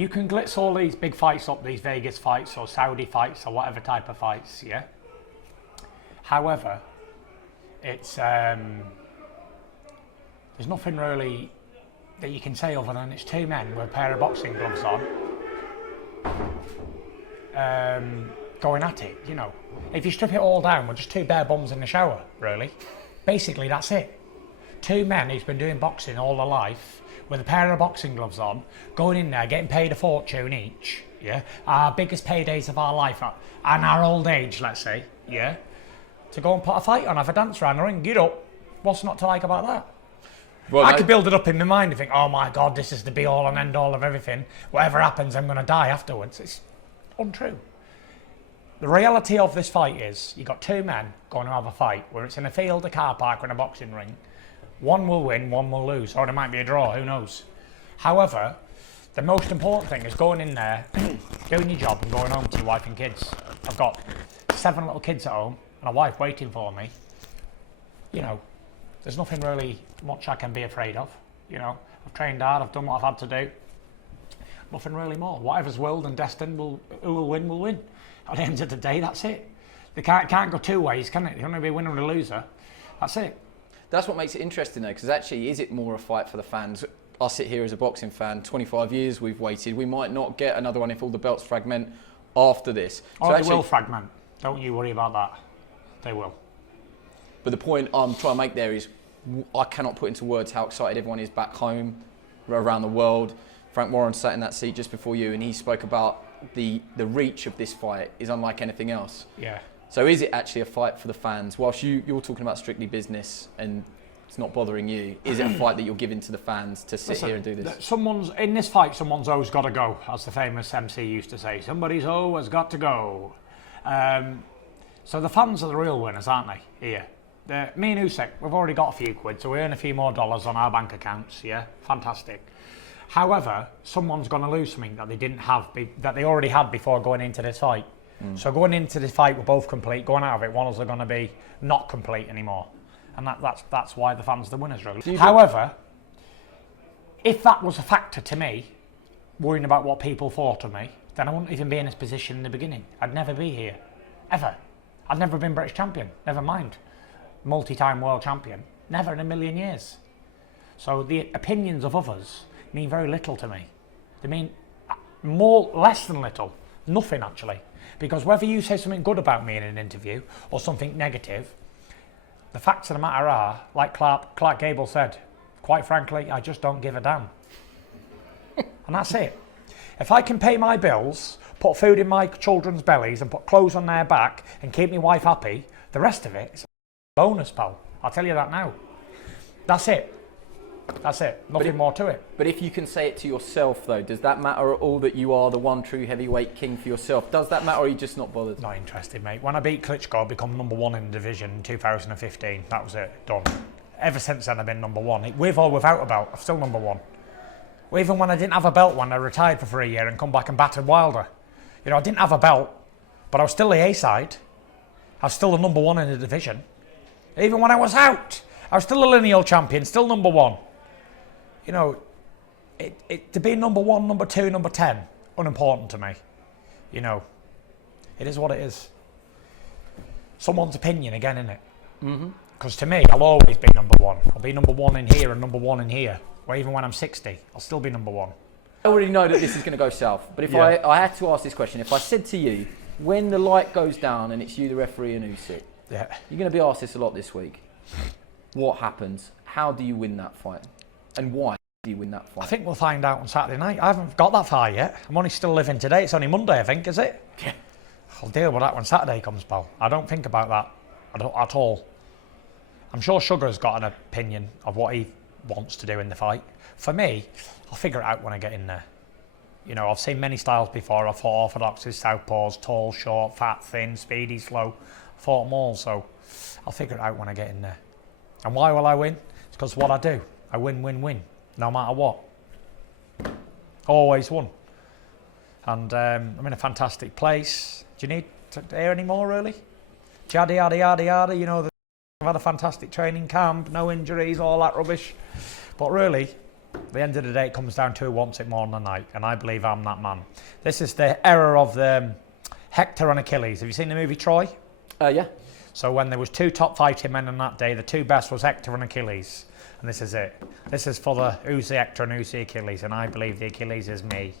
You can glitz all these big fights up, these Vegas fights or Saudi fights or whatever type of fights, yeah? However, it's there's nothing really that you can say other than it's two men with a pair of boxing gloves on going at it, you know. If you strip it all down, we're just two bare bums in the shower, really. Basically, that's it. Two men who's been doing boxing all their life with a pair of boxing gloves on, going in there, getting paid a fortune each, yeah? Our biggest paydays of our life and our old age, let's say, yeah? To go and put a fight on, have a dance around the ring, get up. What's not to like about that? Well, I could build it up in my mind and think, oh my God, this is the be all and end all of everything. Whatever happens, I'm going to die afterwards. It's untrue. The reality of this fight is, you've got two men going to have a fight, where it's in a field, a car park, or in a boxing ring. One will win, one will lose, or it might be a draw, who knows. However, the most important thing is going in there, doing your job and going home to your wife and kids. I've got 7 little kids at home and a wife waiting for me. You know, there's nothing really much I can be afraid of. You know, I've trained hard, I've done what I've had to do. Nothing really more. Whatever's willed and destined, who will win, will win. At the end of the day, that's it. They can't go two ways, can it? You're going to be a winner or a loser. That's it. That's what makes it interesting, though, because actually, is it more a fight for the fans? I sit here as a boxing fan, 25 years we've waited. We might not get another one if all the belts fragment after this. Oh, so they will fragment. Don't you worry about that. They will. But the point I'm trying to make there is, I cannot put into words how excited everyone is back home, around the world. Frank Warren sat in that seat just before you, and he spoke about the reach of this fight is unlike anything else. Yeah. So is it actually a fight for the fans? Whilst you're talking about strictly business and it's not bothering you, is it a fight that you're giving to the fans to sit here and do this? Someone's always got to go, as the famous MC used to say. Somebody's always got to go. So the fans are the real winners, aren't they? Here. Me and Usyk, we've already got a few quid, so we earn a few more dollars on our bank accounts. Yeah, fantastic. However, someone's going to lose something that they didn't have, that they already had before going into this fight. So going into this fight, we're both complete. Going out of it, one of us are going to be not complete anymore, and that's why the fans are the winners, really. However, if that was a factor to me, worrying about what people thought of me, then I wouldn't even be in this position in the beginning. I'd never be here, ever. I'd never been British champion. Never mind, multi-time world champion. Never in a million years. So the opinions of others mean very little to me. They mean less than little, nothing actually. Because whether you say something good about me in an interview or something negative, the facts of the matter are, like Clark Gable said, quite frankly, I just don't give a damn. And that's it. If I can pay my bills, put food in my children's bellies and put clothes on their back and keep my wife happy, the rest of it is a bonus, pal. I'll tell you that now. That's it. That's it. Nothing more to it. But if you can say it to yourself, though, does that matter at all that you are the one true heavyweight king for yourself? Does that matter, or are you just not bothered? Not interested, mate. When I beat Klitschko, I become #1 in the division in 2015. That was it. Done. Ever since then, I've been #1. With or without a belt, I'm still #1. Even when I didn't have a belt, when I retired for a year and come back and battered Wilder. You know, I didn't have a belt, but I was still the A-side. I was still the #1 in the division. Even when I was out, I was still a lineal champion, still #1. You know, to be #1, #2, #10, unimportant to me. You know, it is what it is. Someone's opinion again, innit? Because to me, I'll always be #1. I'll be #1 in here and #1 in here. Or even when I'm 60, I'll still be #1. I already know that this is going to go south, but if I had to ask this question, if I said to you, when the light goes down and it's you, the referee, and Usyk, you're going to be asked this a lot this week. What happens? How do you win that fight? And why do you win that fight? I think we'll find out on Saturday night. I haven't got that far yet. I'm only still living today. It's only Monday, I think, is it? Yeah. I'll deal with that when Saturday comes, pal. I don't think about that at all. I'm sure Sugar's got an opinion of what he wants to do in the fight. For me, I'll figure it out when I get in there. You know, I've seen many styles before. I've fought orthodoxes, southpaws, tall, short, fat, thin, speedy, slow. I've fought them all, so I'll figure it out when I get in there. And why will I win? It's because what I do. I win, win, win, no matter what. Always won. And I'm in a fantastic place. Do you need to hear any more, really? Yada, yada, yada, yada. You know, I've had a fantastic training camp, no injuries, all that rubbish. But really, At the end of the day, it comes down to who wants it more than the night, and I believe I'm that man. This is the era of the Hector and Achilles. Have you seen the movie Troy? Yeah. So when there was 2 top fighting men on that day, the 2 best was Hector and Achilles. And this is it. This is for the who's the Hector and who's the Achilles, and I believe the Achilles is me.